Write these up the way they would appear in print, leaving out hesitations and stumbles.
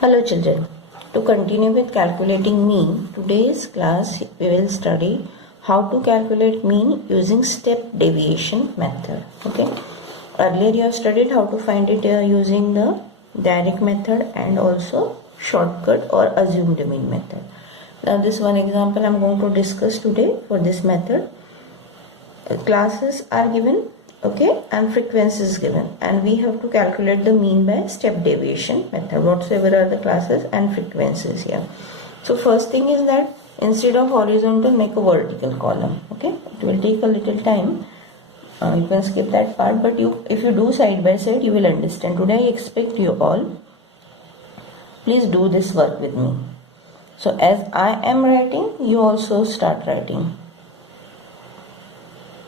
Hello children, to continue with calculating mean, today's class we will study how to calculate mean using step deviation method. Okay. Earlier you have studied how to find it using the direct method and also shortcut or assumed mean method. Now this one example I am going to discuss today for this method. Classes are given, okay, and frequency is given, and we have to calculate the mean by step deviation method whatsoever are the classes and frequencies here. So first thing is that instead of horizontal, make a vertical column. Okay, it will take a little time. You can skip that part, but if you do side by side, you will understand. Today I expect you all, please do this work with me. So as I am writing, you also start writing.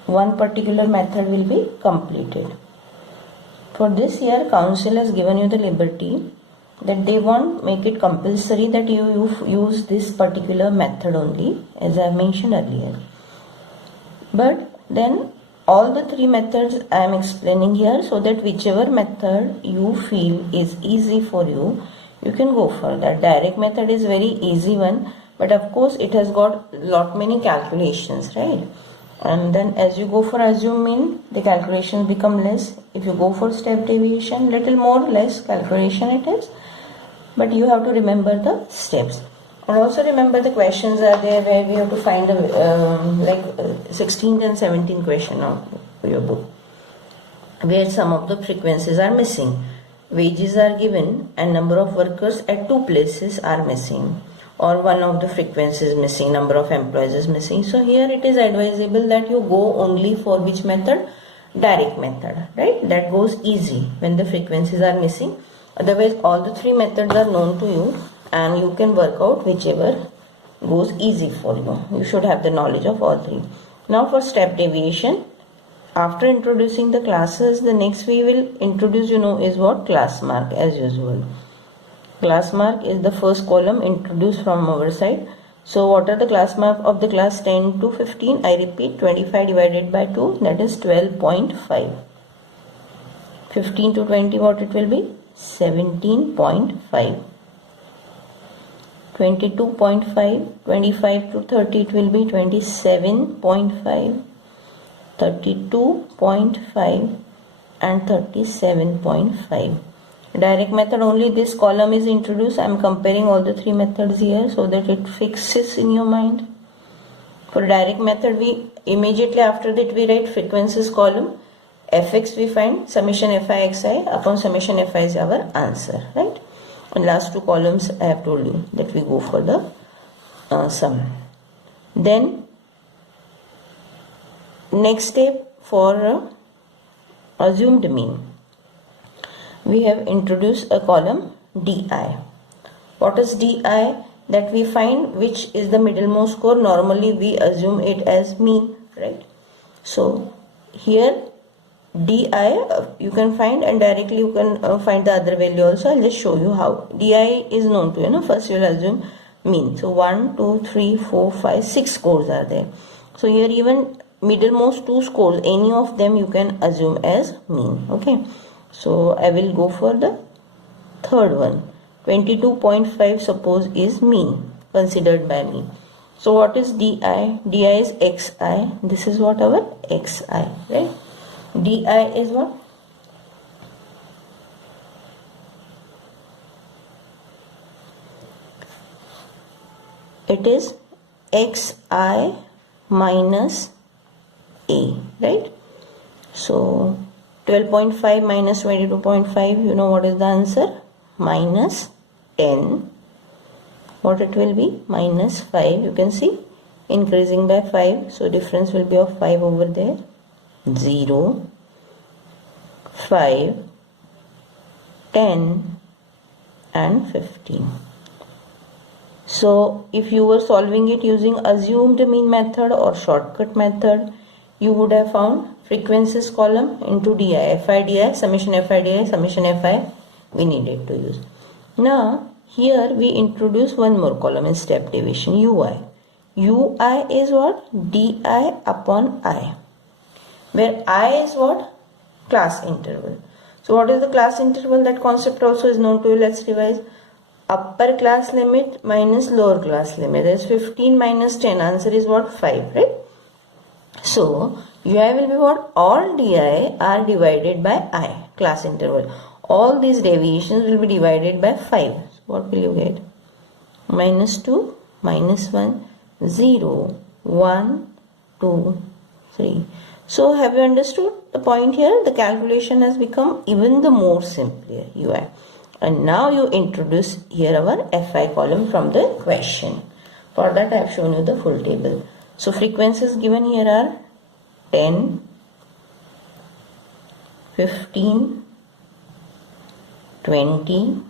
One particular method will be completed. For this year, council has given you the liberty that they won't make it compulsory that you use this particular method only, as I mentioned earlier. But then all the three methods I am explaining here, so that whichever method you feel is easy for you, you can go for that. Direct method is very easy one, but of course it has got lot many calculations, right? And then as you go for assume mean, the calculations become less. If you go for step deviation, little more less calculation it is, but you have to remember the steps. And also remember the questions are there where we have to find the 16th and 17th question of your book, where some of the frequencies are missing. Wages are given and number of workers at two places are missing, or one of the frequencies is missing, number of employees is missing. So here it is advisable that you go only for which method? Direct method, right? That goes easy when the frequencies are missing. Otherwise all the three methods are known to you and you can work out whichever goes easy for you. You should have the knowledge of all three. Now for step deviation, after introducing the classes, the next we will introduce is what? Class mark as usual. Class mark is the first column introduced from our side. So what are the class mark of the class 10 to 15? I repeat, 25 divided by 2, that is 12.5. 15 to 20, what it will be? 17.5. 22.5, 25 to 30, it will be 27.5, 32.5 and 37.5. Direct method only this column is introduced. I am comparing all the three methods here so that it fixes in your mind. For direct method, we immediately after that we write frequencies column. Fx we find summation fi xi upon summation fi is our answer, right? And last two columns I have told you that we go for the sum. Then next step for assumed mean. We have introduced a column di. What is di? That we find which is the middlemost score. Normally we assume it as mean, right? So here di you can find, and directly you can find the other value also. I'll just show you how. Di is known to you. First you will assume mean. So 1, 2, 3, 4, 5, 6 scores are there. So here even middlemost two scores, any of them you can assume as mean. Okay. So I will go for the third one. 22.5 suppose is mean considered by me. So what is di? Di is xi. This is what our xi, right? Di is what? It is xi minus a, right? So 12.5 minus 22.5, you know what is the answer? Minus 10. What it will be? Minus 5. You can see increasing by 5. So difference will be of 5 over there. 0, 5, 10 and 15. So if you were solving it using assumed mean method or shortcut method, you would have found frequencies column into di, fi di, summation fi di, summation fi we needed to use. Now here we introduce one more column in step deviation, ui. Ui is what? Di upon I, where I is what? Class interval. So what is the class interval? That concept also is known to you. Let's revise. upper class limit minus lower class limit. That is 15 minus 10. Answer is what? 5, right? So ui will be what? All di are divided by I, class interval. All these deviations will be divided by 5. So what will you get? Minus 2, minus 1, 0, 1, 2, 3. So have you understood the point here? The calculation has become even the more simpler, ui. And now you introduce here our fi column from the question. For that I have shown you the full table. So frequencies given here are 10, 15, 20,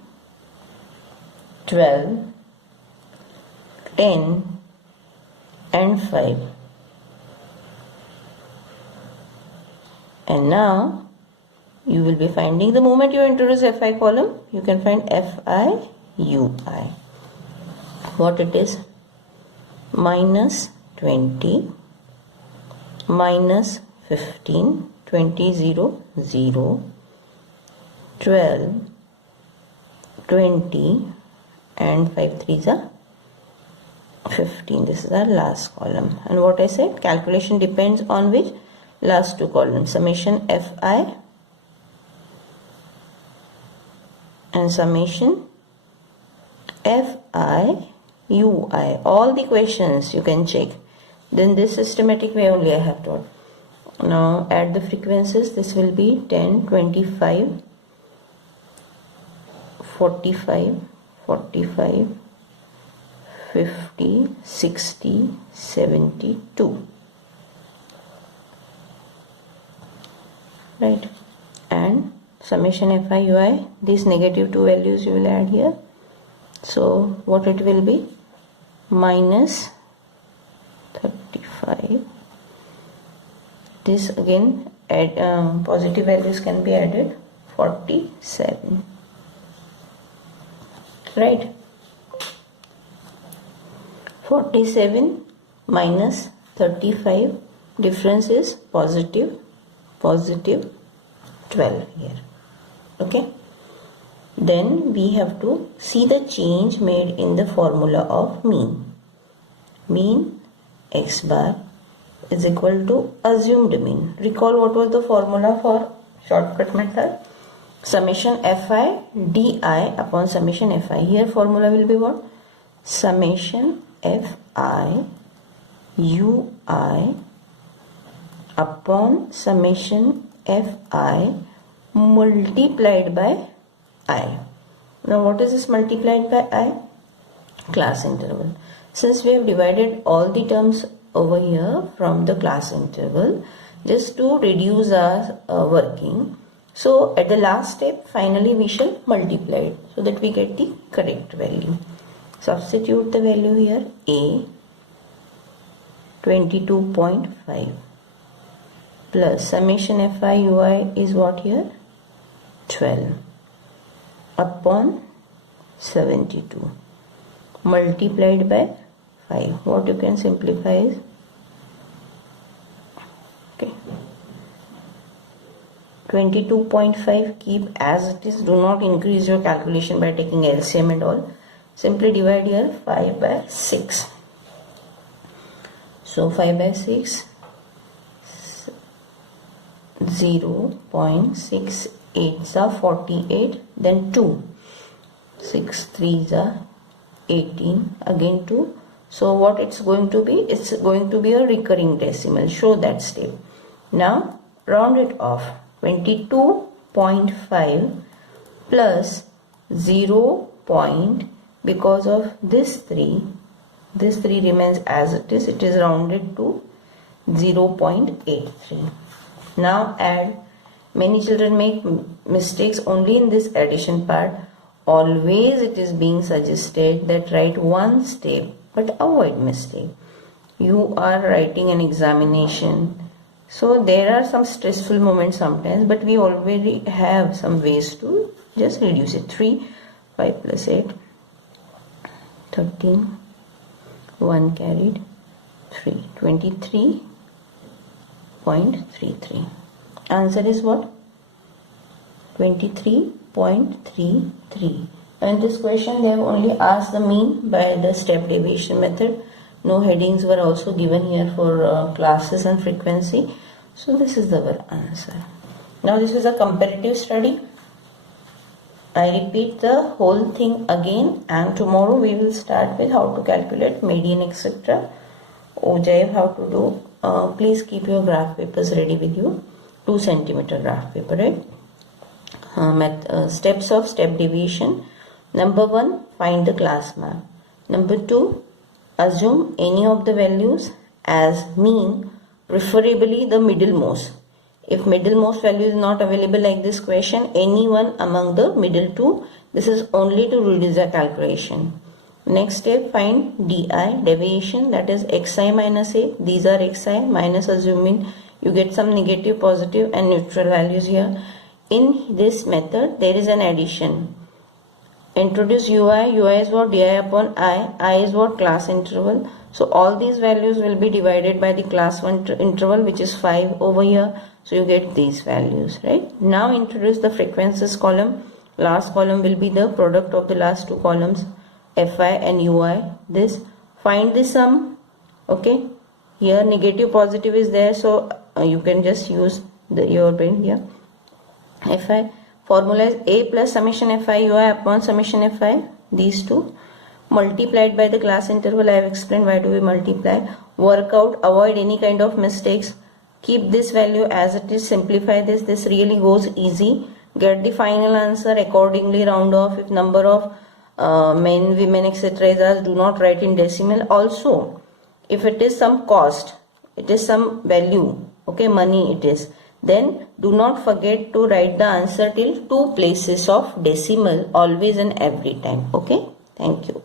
12, 10 and 5. And now you will be finding, the moment you introduce fi column, you can find fi ui. What it is? Minus 20, minus 15, 20, 0, 0, 12, 20 and 5 3s are 15. This is our last column. And what I said, calculation depends on which? Last two columns, summation fi and summation fi ui. All the questions you can check. Then this systematic way only I have taught. Now add the frequencies. This will be 10, 25, 45, 45, 50, 60, 72. Right? And summation fi ui, these negative two values you will add here. So what it will be? Minus 35. This again add positive values can be added, 47. Right? 47 minus 35, difference is positive 12 here. Okay? Then we have to see the change made in the formula of mean. Mean x bar is equal to assumed mean. Recall what was the formula for shortcut method? Summation fi di upon summation fi. Here formula will be what? Summation fi ui upon summation fi multiplied by I. Now what is this multiplied by I? Class interval. Since we have divided all the terms over here from the class interval, just to reduce our working, so at the last step finally we shall multiply it so that we get the correct value. Substitute the value here, a 22.5 plus summation fi ui is what here? 12 upon 72 multiplied by 5. What you can simplify is, okay, 22.5 keep as it is. Do not increase your calculation by taking LCM and all. Simply divide here 5 by 6. So 5 by 6, 0.68 are 48, then 2, 6 3s are 18, again 2. So what it's going to be? It's going to be a recurring decimal. Show that step. Now round it off. 22.5 plus 0. Because of this 3 remains as it is. It is rounded to 0.83. Now add. Many children make mistakes only in this addition part. Always it is being suggested that write one step, but avoid mistake. You are writing an examination, so there are some stressful moments sometimes, but we already have some ways to just reduce it. 3, 5 plus 8, 13, 1 carried, 3, 23.33. Answer is what? 23.33. In this question, they have only asked the mean by the step deviation method. No headings were also given here for classes and frequency. So this is the answer. Now this is a comparative study. I repeat the whole thing again, and tomorrow we will start with how to calculate median, etc. Ojayev, how to do. Please keep your graph papers ready with you. 2 centimeter graph paper, right? Steps of step deviation. Number 1, find the class map. Number 2, assume any of the values as mean, preferably the middlemost. If middlemost value is not available like this question, any one among the middle two, this is only to reduce the calculation. Next step, find DI, deviation, that is xi minus a. These are xi minus, assuming you get some negative, positive and neutral values here. In this method, there is an addition. Introduce ui is what? Di upon I is what? Class interval. So all these values will be divided by the class 1 interval, which is 5 over here. So you get these values, right? Now introduce the frequencies column. Last column will be the product of the last two columns, fi and ui. This, find the sum. Okay, here negative, positive is there, so you can just use your brain here. Fi formula is a plus summation fi ui upon summation fi, these two, multiplied by the class interval. I have explained why do we multiply. Work out, avoid any kind of mistakes. Keep this value as it is, simplify this. This really goes easy. Get the final answer accordingly, round off. If number of men, women, etc. is asked, do not write in decimal. Also, if it is some cost, it is some value, okay, money it is, then do not forget to write the answer till 2 places of decimal, always and every time. Okay, thank you.